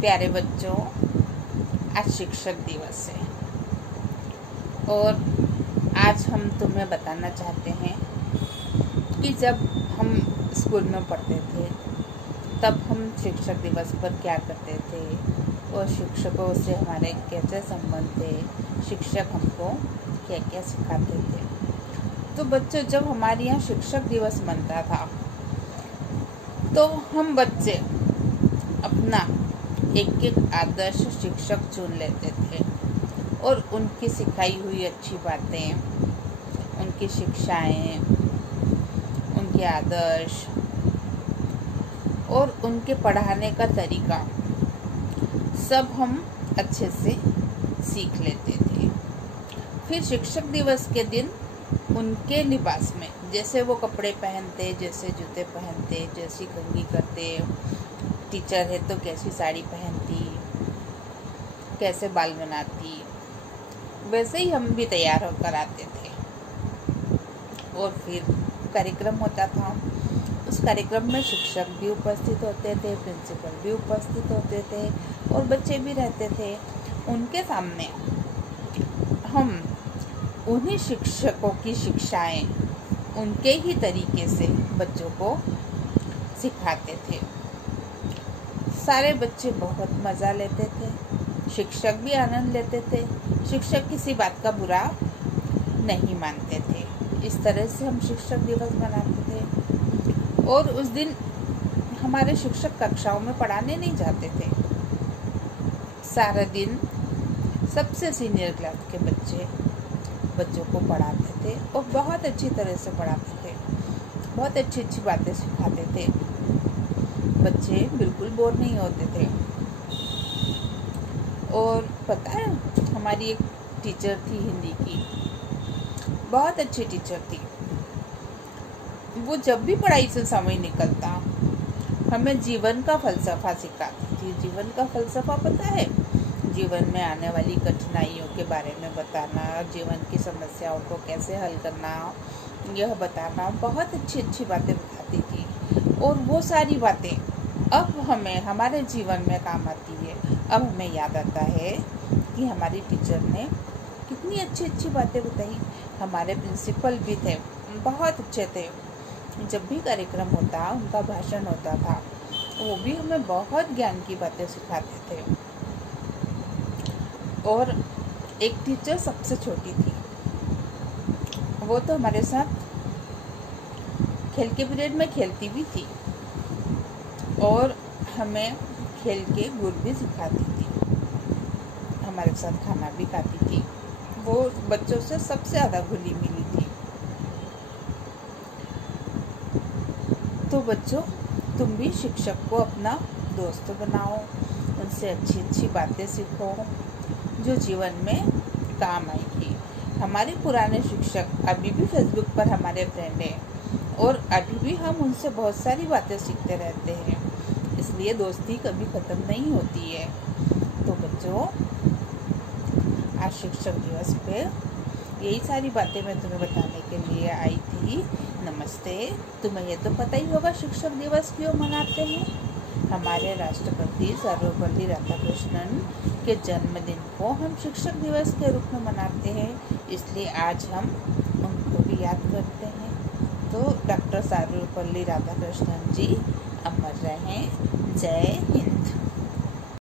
प्यारे बच्चों, आज शिक्षक दिवस है और आज हम तुम्हें बताना चाहते हैं कि जब हम स्कूल में पढ़ते थे तब हम शिक्षक दिवस पर क्या करते थे और शिक्षकों से हमारे कैसे संबंध थे, शिक्षक हमको क्या क्या सिखाते थे। तो बच्चों, जब हमारे यहाँ शिक्षक दिवस मनता था तो हम बच्चे अपना एक एक आदर्श शिक्षक चुन लेते थे और उनकी सिखाई हुई अच्छी बातें, उनकी शिक्षाएं, उनके आदर्श और उनके पढ़ाने का तरीका सब हम अच्छे से सीख लेते थे। फिर शिक्षक दिवस के दिन उनके लिबास में जैसे वो कपड़े पहनते, जैसे जूते पहनते, जैसी कंघी करते, टीचर है तो कैसी साड़ी पहनती, कैसे बाल बनाती, वैसे ही हम भी तैयार होकर आते थे। और फिर कार्यक्रम होता था, उस कार्यक्रम में शिक्षक भी उपस्थित होते थे, प्रिंसिपल भी उपस्थित होते थे और बच्चे भी रहते थे। उनके सामने हम उन्हीं शिक्षकों की शिक्षाएं उनके ही तरीके से बच्चों को सिखाते थे। सारे बच्चे बहुत मज़ा लेते थे, शिक्षक भी आनंद लेते थे, शिक्षक किसी बात का बुरा नहीं मानते थे। इस तरह से हम शिक्षक दिवस मनाते थे। और उस दिन हमारे शिक्षक कक्षाओं में पढ़ाने नहीं जाते थे। सारा दिन सबसे सीनियर क्लास के बच्चों को पढ़ाते थे और बहुत अच्छी तरह से पढ़ाते थे, बहुत अच्छी अच्छी बातें सिखाते थे। बच्चे बिल्कुल बोर नहीं होते थे। और पता है, हमारी एक टीचर थी हिंदी की, बहुत अच्छी टीचर थी। वो जब भी पढ़ाई से समय निकलता हमें जीवन का फलसफा सिखाती थी। जीवन का फलसफा पता है? जीवन में आने वाली कठिनाइयों के बारे में बताना, जीवन की समस्याओं को कैसे हल करना, यह बताना। बहुत अच्छी अच्छी बातें बताती थी और वो सारी बातें अब हमें हमारे जीवन में काम आती है। अब हमें याद आता है कि हमारी टीचर ने कितनी अच्छी अच्छी बातें बताई। हमारे प्रिंसिपल भी थे, बहुत अच्छे थे। जब भी कार्यक्रम होता, उनका भाषण होता था, वो भी हमें बहुत ज्ञान की बातें सिखाते थे। और एक टीचर सबसे छोटी थी, वो तो हमारे साथ खेल के पीरियड में खेलती भी थी और हमें खेल के गुर भी सिखाती थी, हमारे साथ खाना भी खाती थी। वो बच्चों से सबसे ज़्यादा घुली मिली थी। तो बच्चों, तुम भी शिक्षक को अपना दोस्त बनाओ, उनसे अच्छी अच्छी बातें सीखो जो जीवन में काम आएगी। हमारे पुराने शिक्षक अभी भी फेसबुक पर हमारे फ्रेंड हैं और अभी भी हम उनसे बहुत सारी बातें सीखते रहते हैं, इसलिए दोस्ती कभी ख़त्म नहीं होती है। तो बच्चों, आज शिक्षक दिवस पे यही सारी बातें मैं तुम्हें बताने के लिए आई थी। नमस्ते। तुम्हें ये तो पता ही होगा शिक्षक दिवस क्यों मनाते हैं। हमारे राष्ट्रपति सर्वपल्ली राधाकृष्णन के जन्मदिन को हम शिक्षक दिवस के रूप में मनाते हैं, इसलिए आज हम उनको भी याद करते हैं। तो डॉक्टर सर्वपल्ली राधाकृष्णन जी अमर रहें। जय हिंद।